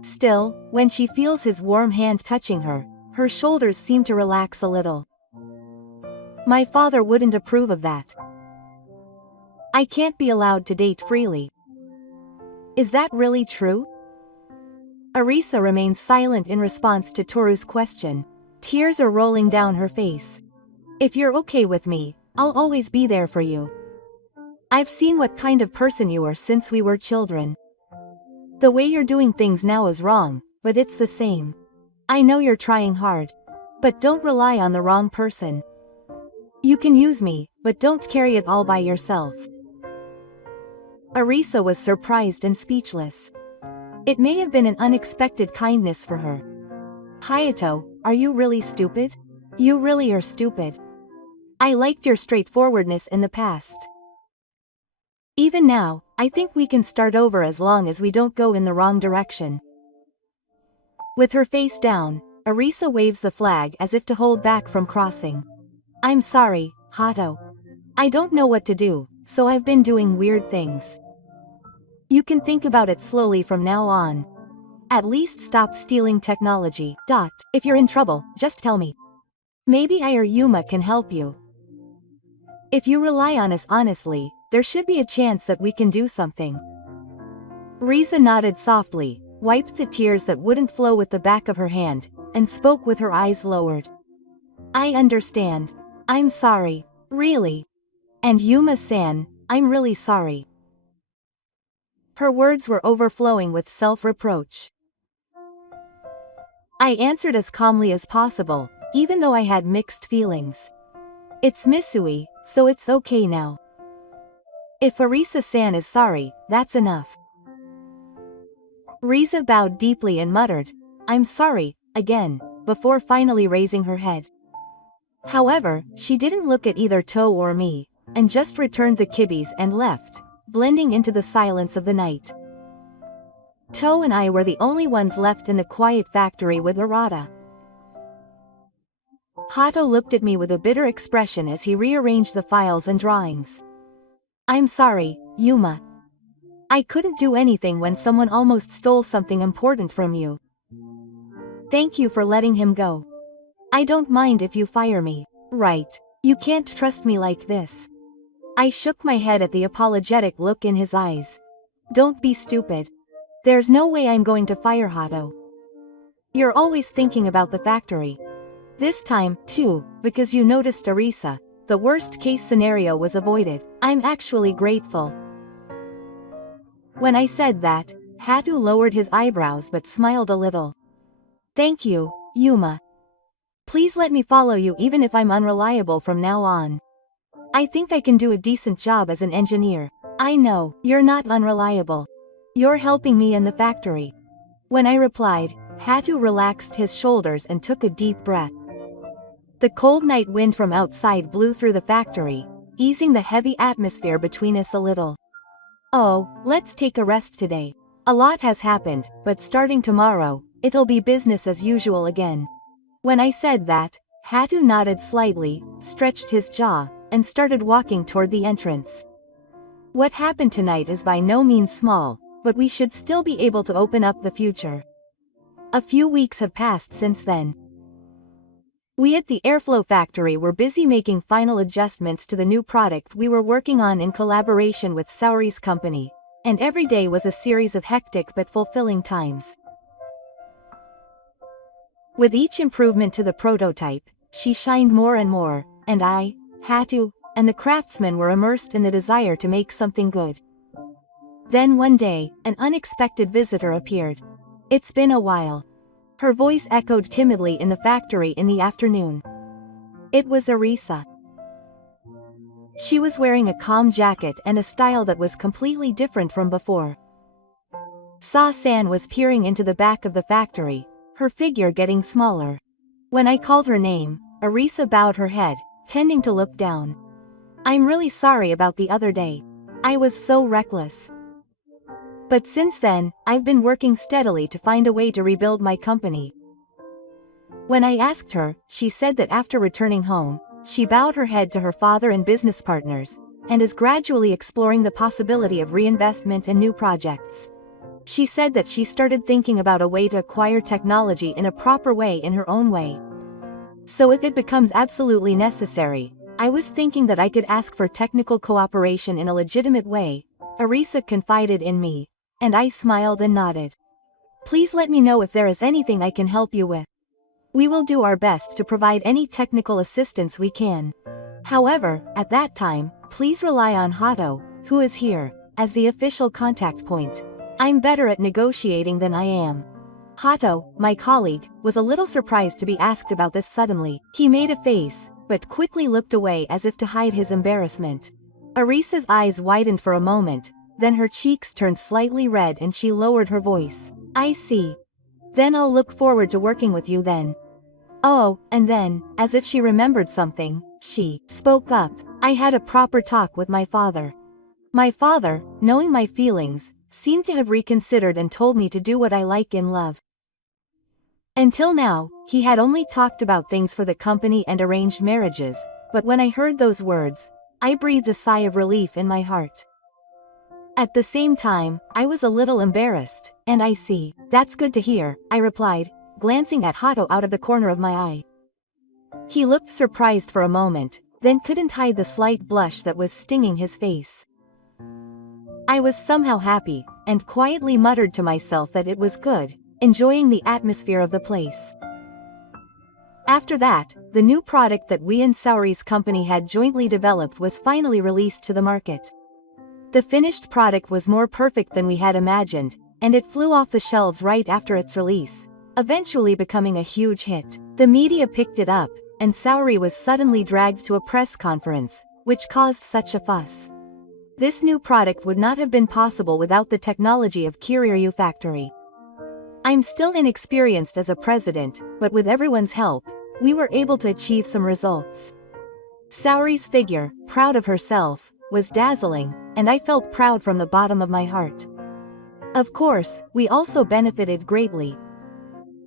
Still, when she feels his warm hand touching her, her shoulders seem to relax a little. My father wouldn't approve of that. I can't be allowed to date freely. Is that really true? Arisa remains silent in response to Toru's question. Tears are rolling down her face. If you're okay with me, I'll always be there for you. I've seen what kind of person you are since we were children. The way you're doing things now is wrong, but it's the same. I know you're trying hard. But don't rely on the wrong person. You can use me, but don't carry it all by yourself. Arisa was surprised and speechless. It may have been an unexpected kindness for her. Hayato, are you really stupid? You really are stupid. I liked your straightforwardness in the past. Even now, I think we can start over as long as we don't go in the wrong direction. With her face down, Arisa waves the flag as if to hold back from crossing. I'm sorry, Hato. I don't know what to do, so I've been doing weird things. You can think about it slowly from now on. At least stop stealing technology. If you're in trouble, just tell me. Maybe I or Yuma can help you. If you rely on us honestly, there should be a chance that we can do something. Riza nodded softly, wiped the tears that wouldn't flow with the back of her hand, and spoke with her eyes lowered. I understand. I'm sorry. Really. And Yuma-san, I'm really sorry. Her words were overflowing with self-reproach. I answered as calmly as possible, even though I had mixed feelings. It's Misui, so it's okay now. If Arisa-san is sorry, that's enough. Riza bowed deeply and muttered, I'm sorry, again, before finally raising her head. However, she didn't look at either To or me, and just returned the kibis and left, blending into the silence of the night. To and I were the only ones left in the quiet factory with Arata. Hato looked at me with a bitter expression as he rearranged the files and drawings. I'm sorry, Yuma. I couldn't do anything when someone almost stole something important from you. Thank you for letting him go. I don't mind if you fire me. Right. You can't trust me like this. I shook my head at the apologetic look in his eyes. Don't be stupid. There's no way I'm going to fire Hato. You're always thinking about the factory. This time, too, because you noticed Arisa, the worst case scenario was avoided. I'm actually grateful. When I said that, Hato lowered his eyebrows but smiled a little. Thank you, Yuma. Please let me follow you even if I'm unreliable from now on. I think I can do a decent job as an engineer. I know, you're not unreliable. You're helping me in the factory. When I replied, Hato relaxed his shoulders and took a deep breath. The cold night wind from outside blew through the factory, easing the heavy atmosphere between us a little. Oh, let's take a rest today. A lot has happened, but starting tomorrow, it'll be business as usual again. When I said that, Hato nodded slightly, stretched his jaw, and started walking toward the entrance. What happened tonight is by no means small, but we should still be able to open up the future. A few weeks have passed since then. We at the Airflow factory were busy making final adjustments to the new product we were working on in collaboration with Saori's company, and every day was a series of hectic but fulfilling times. With each improvement to the prototype, she shined more and more, and I, Hato, and the craftsmen were immersed in the desire to make something good. Then one day, an unexpected visitor appeared. It's been a while. Her voice echoed timidly in the factory in the afternoon. It was Arisa. She was wearing a calm jacket and a style that was completely different from before. Sa-san was peering into the back of the factory, her figure getting smaller. When I called her name, Arisa bowed her head, tending to look down. I'm really sorry about the other day. I was so reckless. But since then, I've been working steadily to find a way to rebuild my company. When I asked her, she said that after returning home, she bowed her head to her father and business partners, and is gradually exploring the possibility of reinvestment and new projects. She said that she started thinking about a way to acquire technology in a proper way in her own way. So if it becomes absolutely necessary, I was thinking that I could ask for technical cooperation in a legitimate way. Arisa confided in me, and I smiled and nodded. Please let me know if there is anything I can help you with. We will do our best to provide any technical assistance we can. However, at that time, please rely on Hato, who is here, as the official contact point. I'm better at negotiating than I am. Hato, my colleague, was a little surprised to be asked about this suddenly. He made a face, but quickly looked away as if to hide his embarrassment. Arisa's eyes widened for a moment, then her cheeks turned slightly red and she lowered her voice. I see. Then I'll look forward to working with you then. Oh, and then, as if she remembered something, she spoke up. I had a proper talk with my father. My father, knowing my feelings, seemed to have reconsidered and told me to do what I like in love. Until now, he had only talked about things for the company and arranged marriages, but when I heard those words, I breathed a sigh of relief in my heart. At the same time, I was a little embarrassed, and I see. That's good to hear, I replied, glancing at Hato out of the corner of my eye. He looked surprised for a moment, then couldn't hide the slight blush that was stinging his face. I was somehow happy, and quietly muttered to myself that it was good, enjoying the atmosphere of the place. After that, the new product that we and Saori's company had jointly developed was finally released to the market. The finished product was more perfect than we had imagined, and it flew off the shelves right after its release, eventually becoming a huge hit. The media picked it up, and Saori was suddenly dragged to a press conference, which caused such a fuss. This new product would not have been possible without the technology of Kiryu Factory. I'm still inexperienced as a president, but with everyone's help, we were able to achieve some results. Saori's figure, proud of herself, was dazzling, and I felt proud from the bottom of my heart. Of course, we also benefited greatly.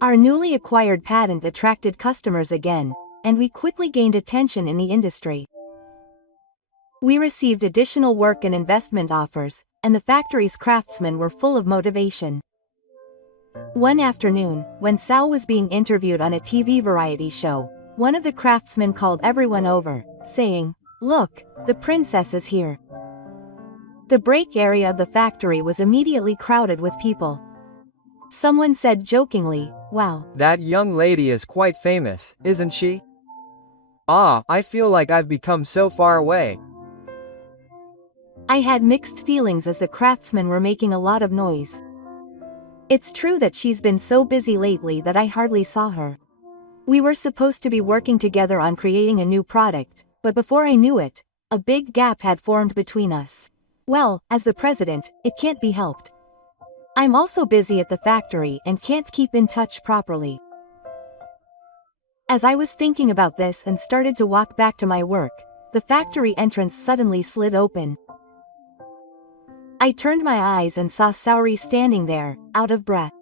Our newly acquired patent attracted customers again, and we quickly gained attention in the industry. We received additional work and investment offers, and the factory's craftsmen were full of motivation. One afternoon, when Sao was being interviewed on a TV variety show, one of the craftsmen called everyone over, saying, "Look, the princess is here." The break area of the factory was immediately crowded with people. Someone said jokingly, "Wow, That young lady is quite famous, isn't she? Ah, I feel like I've become so far away." I had mixed feelings as the craftsmen were making a lot of noise. It's true that she's been so busy lately that I hardly saw her. We were supposed to be working together on creating a new product, but before I knew it, a big gap had formed between us. Well, as the president, it can't be helped. I'm also busy at the factory and can't keep in touch properly. As I was thinking about this and started to walk back to my work, the factory entrance suddenly slid open. I turned my eyes and saw Saori standing there, out of breath.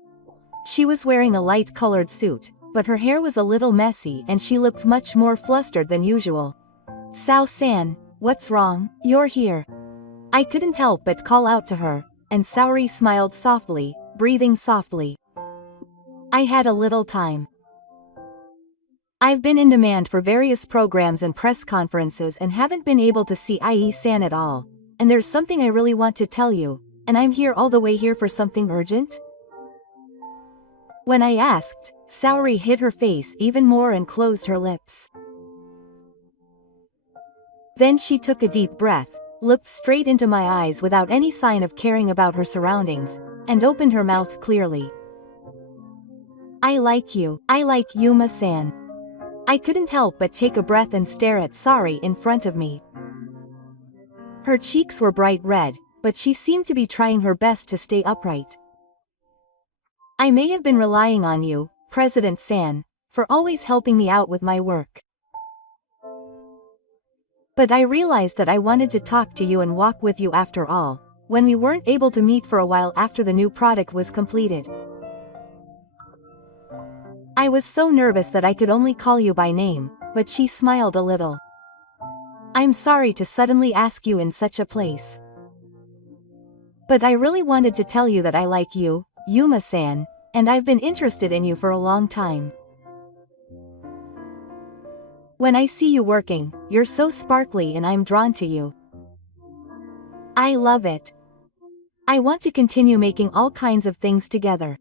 She was wearing a light-colored suit, but her hair was a little messy and she looked much more flustered than usual. "Sao-san, what's wrong? You're here." I couldn't help but call out to her, and Saori smiled softly, breathing softly. I had a little time. I've been in demand for various programs and press conferences and haven't been able to see IE-san at all. And there's something I really want to tell you, and I'm here all the way here for something urgent? When I asked, Saori hid her face even more and closed her lips. Then she took a deep breath, looked straight into my eyes without any sign of caring about her surroundings, and opened her mouth clearly. "I like you. I like Yuma-san." I couldn't help but take a breath and stare at Saori in front of me. Her cheeks were bright red, but she seemed to be trying her best to stay upright. "I may have been relying on you, President San, for always helping me out with my work. But I realized that I wanted to talk to you and walk with you after all, when we weren't able to meet for a while after the new product was completed." I was so nervous that I could only call you by name, but she smiled a little. "I'm sorry to suddenly ask you in such a place. But I really wanted to tell you that I like you, Yuma-san, and I've been interested in you for a long time. When I see you working, you're so sparkly and I'm drawn to you. I love it. I want to continue making all kinds of things together."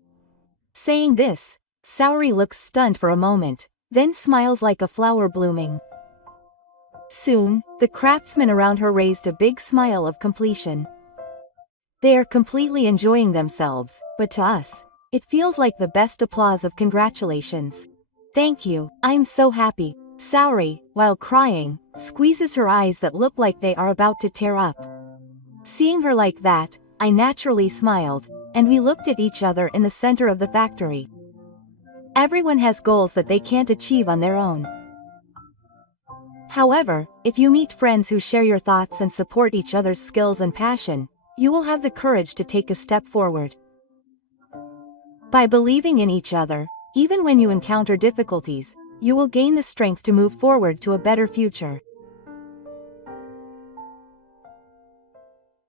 Saying this, Saori looks stunned for a moment, then smiles like a flower blooming. Soon, the craftsmen around her raised a big smile of completion. They are completely enjoying themselves, but to us, it feels like the best applause of congratulations. "Thank you, I'm so happy." Saori, while crying, squeezes her eyes that look like they are about to tear up. Seeing her like that, I naturally smiled, and we looked at each other in the center of the factory. Everyone has goals that they can't achieve on their own. However, if you meet friends who share your thoughts and support each other's skills and passion, you will have the courage to take a step forward. By believing in each other, even when you encounter difficulties, you will gain the strength to move forward to a better future.